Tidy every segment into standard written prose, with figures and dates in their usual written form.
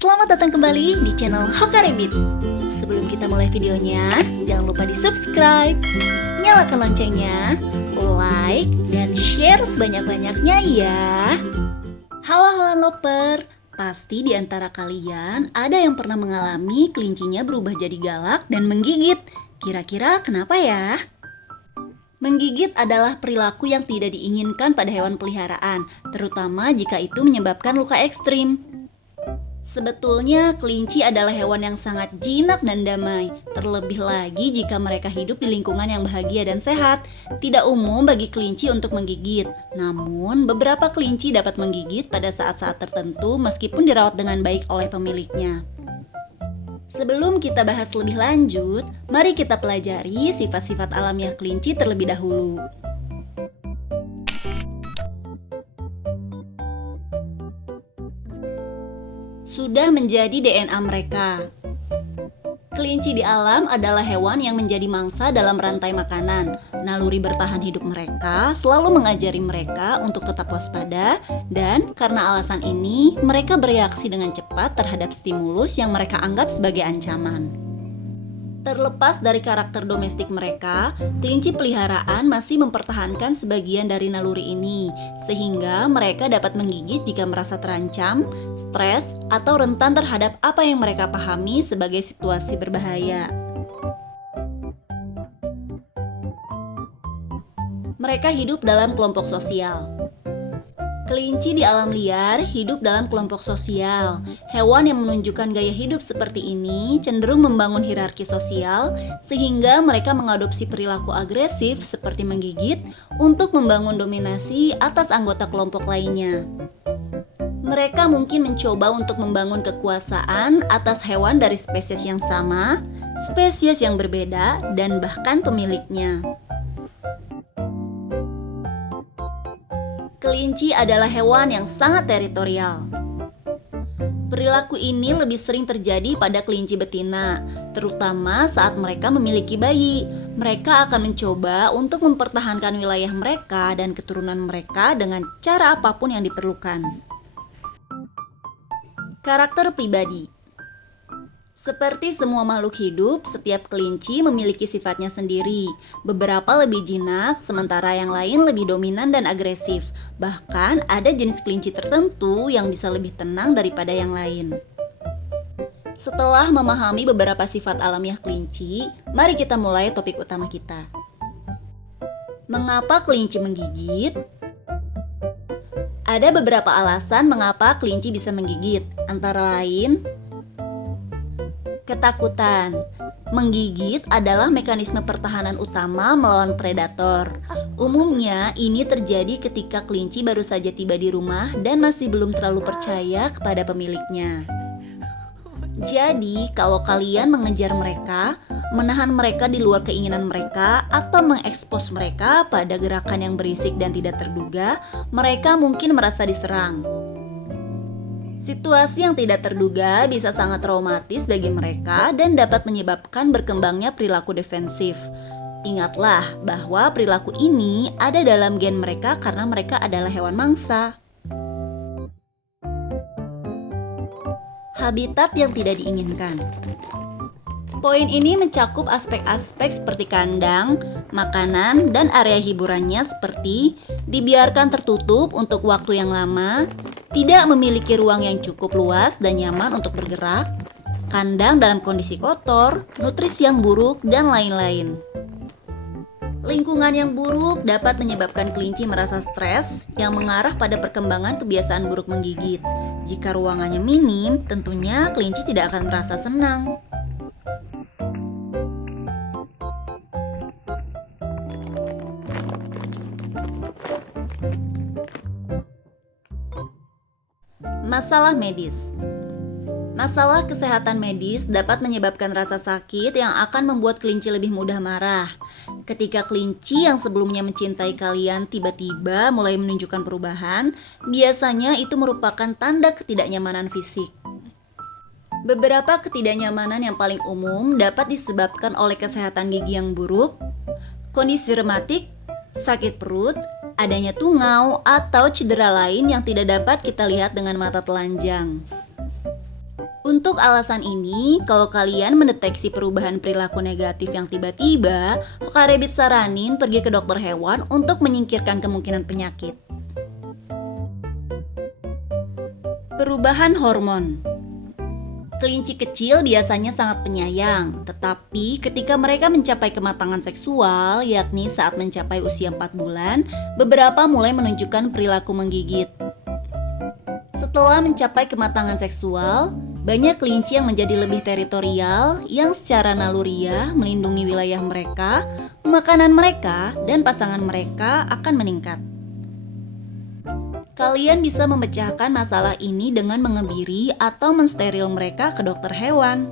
Selamat datang kembali di channel Hoka Rabbit. Sebelum kita mulai videonya, jangan lupa di subscribe, nyalakan loncengnya, like, dan share sebanyak-banyaknya ya. Halo loper, pasti di antara kalian ada yang pernah mengalami kelincinya berubah jadi galak dan menggigit. Kira-kira kenapa ya? Menggigit adalah perilaku yang tidak diinginkan pada hewan peliharaan, terutama jika itu menyebabkan luka ekstrim. Sebetulnya, kelinci adalah hewan yang sangat jinak dan damai, terlebih lagi jika mereka hidup di lingkungan yang bahagia dan sehat. Tidak umum bagi kelinci untuk menggigit, namun beberapa kelinci dapat menggigit pada saat-saat tertentu meskipun dirawat dengan baik oleh pemiliknya. Sebelum kita bahas lebih lanjut, mari kita pelajari sifat-sifat alamiah kelinci terlebih dahulu. Sudah menjadi DNA mereka. Kelinci di alam adalah hewan yang menjadi mangsa dalam rantai makanan. Naluri bertahan hidup mereka selalu mengajari mereka untuk tetap waspada, dan karena alasan ini, mereka bereaksi dengan cepat terhadap stimulus yang mereka anggap sebagai ancaman. Terlepas dari karakter domestik mereka, kelinci peliharaan masih mempertahankan sebagian dari naluri ini, sehingga mereka dapat menggigit jika merasa terancam, stres, atau rentan terhadap apa yang mereka pahami sebagai situasi berbahaya. Mereka hidup dalam kelompok sosial. Kelinci di alam liar hidup dalam kelompok sosial. Hewan yang menunjukkan gaya hidup seperti ini cenderung membangun hierarki sosial, sehingga mereka mengadopsi perilaku agresif seperti menggigit untuk membangun dominasi atas anggota kelompok lainnya. Mereka mungkin mencoba untuk membangun kekuasaan atas hewan dari spesies yang sama, spesies yang berbeda, dan bahkan pemiliknya. Kelinci adalah hewan yang sangat teritorial. Perilaku ini lebih sering terjadi pada kelinci betina, terutama saat mereka memiliki bayi. Mereka akan mencoba untuk mempertahankan wilayah mereka dan keturunan mereka dengan cara apapun yang diperlukan. Karakter pribadi. Seperti semua makhluk hidup, setiap kelinci memiliki sifatnya sendiri. Beberapa lebih jinak, sementara yang lain lebih dominan dan agresif. Bahkan ada jenis kelinci tertentu yang bisa lebih tenang daripada yang lain. Setelah memahami beberapa sifat alamiah kelinci, mari kita mulai topik utama kita. Mengapa kelinci menggigit? Ada beberapa alasan mengapa kelinci bisa menggigit, antara lain ketakutan. Menggigit adalah mekanisme pertahanan utama melawan predator. Umumnya, ini terjadi ketika kelinci baru saja tiba di rumah dan masih belum terlalu percaya kepada pemiliknya. Jadi, kalau kalian mengejar mereka, menahan mereka di luar keinginan mereka, atau mengekspos mereka pada gerakan yang berisik dan tidak terduga, mereka mungkin merasa diserang. Situasi yang tidak terduga bisa sangat traumatis bagi mereka dan dapat menyebabkan berkembangnya perilaku defensif. Ingatlah bahwa perilaku ini ada dalam gen mereka karena mereka adalah hewan mangsa. Habitat yang tidak diinginkan. Poin ini mencakup aspek-aspek seperti kandang, makanan, dan area hiburannya seperti dibiarkan tertutup untuk waktu yang lama, tidak memiliki ruang yang cukup luas dan nyaman untuk bergerak, kandang dalam kondisi kotor, nutrisi yang buruk, dan lain-lain. Lingkungan yang buruk dapat menyebabkan kelinci merasa stres yang mengarah pada perkembangan kebiasaan buruk menggigit. Jika ruangannya minim, tentunya kelinci tidak akan merasa senang. Masalah medis. Masalah kesehatan medis dapat menyebabkan rasa sakit yang akan membuat kelinci lebih mudah marah. Ketika kelinci yang sebelumnya mencintai kalian tiba-tiba mulai menunjukkan perubahan, biasanya itu merupakan tanda ketidaknyamanan fisik. Beberapa ketidaknyamanan yang paling umum dapat disebabkan oleh kesehatan gigi yang buruk, kondisi rematik, sakit perut, adanya tungau, atau cedera lain yang tidak dapat kita lihat dengan mata telanjang. Untuk alasan ini, kalau kalian mendeteksi perubahan perilaku negatif yang tiba-tiba, Hoka Rabbit saranin pergi ke dokter hewan untuk menyingkirkan kemungkinan penyakit. Perubahan hormon. Kelinci kecil biasanya sangat penyayang, tetapi ketika mereka mencapai kematangan seksual, yakni saat mencapai usia 4 bulan, beberapa mulai menunjukkan perilaku menggigit. Setelah mencapai kematangan seksual, banyak kelinci yang menjadi lebih teritorial yang secara naluriah melindungi wilayah mereka, makanan mereka, dan pasangan mereka akan meningkat. Kalian bisa memecahkan masalah ini dengan mengebiri atau mensteril mereka ke dokter hewan.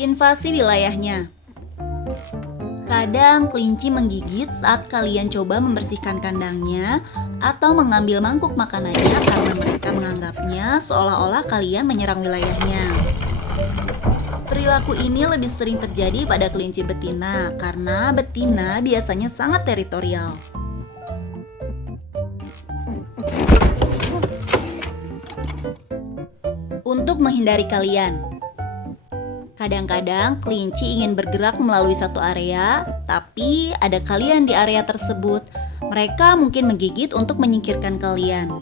Invasi wilayahnya. Kadang kelinci menggigit saat kalian coba membersihkan kandangnya atau mengambil mangkuk makanannya karena mereka menganggapnya seolah-olah kalian menyerang wilayahnya. Perilaku ini lebih sering terjadi pada kelinci betina karena betina biasanya sangat teritorial. Untuk menghindari kalian, kadang-kadang kelinci ingin bergerak melalui satu area, tapi ada kalian di area tersebut. Mereka mungkin menggigit untuk menyingkirkan kalian.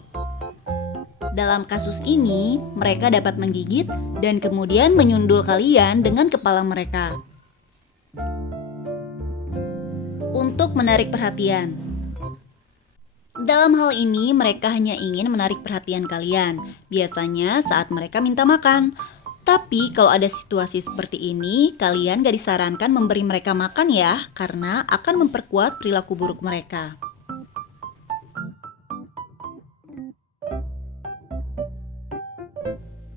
Dalam kasus ini, mereka dapat menggigit dan kemudian menyundul kalian dengan kepala mereka. Untuk menarik perhatian. Dalam hal ini, mereka hanya ingin menarik perhatian kalian, biasanya saat mereka minta makan. Tapi kalau ada situasi seperti ini, kalian gak disarankan memberi mereka makan ya, karena akan memperkuat perilaku buruk mereka.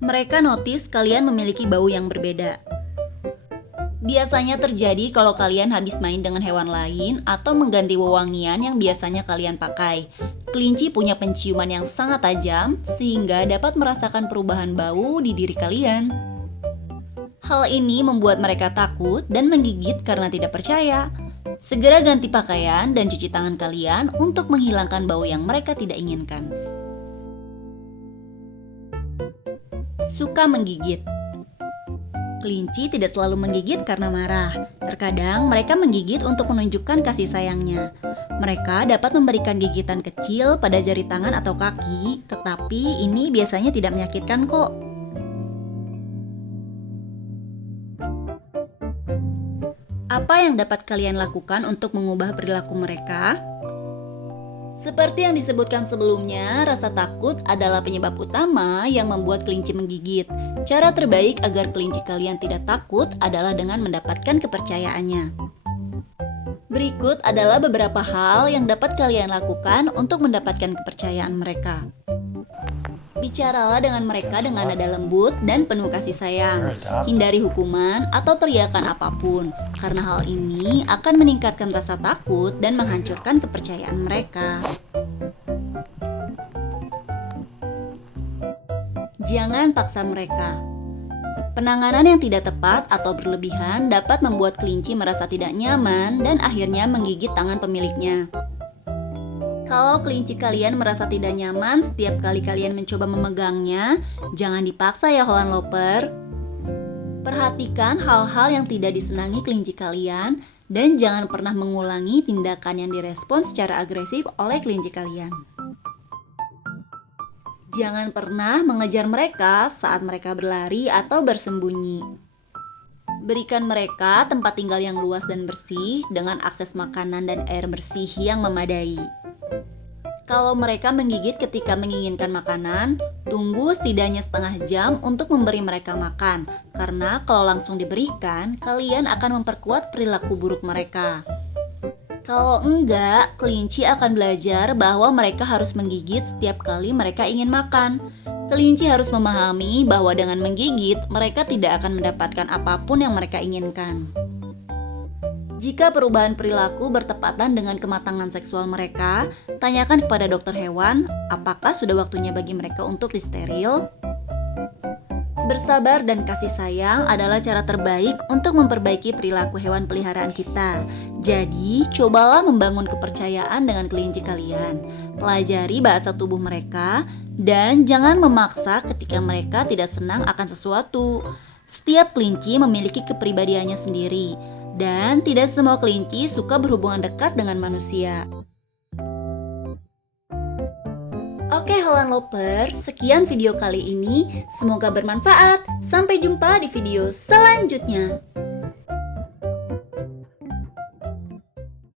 Mereka notice kalian memiliki bau yang berbeda. Biasanya terjadi kalau kalian habis main dengan hewan lain atau mengganti wewangian yang biasanya kalian pakai. Kelinci punya penciuman yang sangat tajam sehingga dapat merasakan perubahan bau di diri kalian. Hal ini membuat mereka takut dan menggigit karena tidak percaya. Segera ganti pakaian dan cuci tangan kalian untuk menghilangkan bau yang mereka tidak inginkan. Suka menggigit. Kelinci tidak selalu menggigit karena marah. Terkadang mereka menggigit untuk menunjukkan kasih sayangnya. Mereka dapat memberikan gigitan kecil pada jari tangan atau kaki, tetapi ini biasanya tidak menyakitkan kok. Apa yang dapat kalian lakukan untuk mengubah perilaku mereka? Seperti yang disebutkan sebelumnya, rasa takut adalah penyebab utama yang membuat kelinci menggigit. Cara terbaik agar kelinci kalian tidak takut adalah dengan mendapatkan kepercayaannya. Berikut adalah beberapa hal yang dapat kalian lakukan untuk mendapatkan kepercayaan mereka. Bicaralah dengan mereka dengan nada lembut dan penuh kasih sayang. Hindari hukuman atau teriakan apapun, karena hal ini akan meningkatkan rasa takut dan menghancurkan kepercayaan mereka. Jangan paksa mereka. Penanganan yang tidak tepat atau berlebihan dapat membuat kelinci merasa tidak nyaman dan akhirnya menggigit tangan pemiliknya. Kalau kelinci kalian merasa tidak nyaman setiap kali kalian mencoba memegangnya, jangan dipaksa ya Holland Loper. Perhatikan hal-hal yang tidak disenangi kelinci kalian dan jangan pernah mengulangi tindakan yang direspons secara agresif oleh kelinci kalian. Jangan pernah mengejar mereka saat mereka berlari atau bersembunyi. Berikan mereka tempat tinggal yang luas dan bersih dengan akses makanan dan air bersih yang memadai. Kalau mereka menggigit ketika menginginkan makanan, tunggu setidaknya setengah jam untuk memberi mereka makan. Karena kalau langsung diberikan, kalian akan memperkuat perilaku buruk mereka. Kalau enggak, kelinci akan belajar bahwa mereka harus menggigit setiap kali mereka ingin makan. Kelinci harus memahami bahwa dengan menggigit, mereka tidak akan mendapatkan apapun yang mereka inginkan. Jika perubahan perilaku bertepatan dengan kematangan seksual mereka, tanyakan kepada dokter hewan apakah sudah waktunya bagi mereka untuk disteril. Bersabar dan kasih sayang adalah cara terbaik untuk memperbaiki perilaku hewan peliharaan kita. Jadi, cobalah membangun kepercayaan dengan kelinci kalian. pelajari bahasa tubuh mereka, dan jangan memaksa ketika mereka tidak senang akan sesuatu. Setiap kelinci memiliki kepribadiannya sendiri, dan tidak semua kelinci suka berhubungan dekat dengan manusia. Oke Holland Lover, sekian video kali ini. Semoga bermanfaat. Sampai jumpa di video selanjutnya.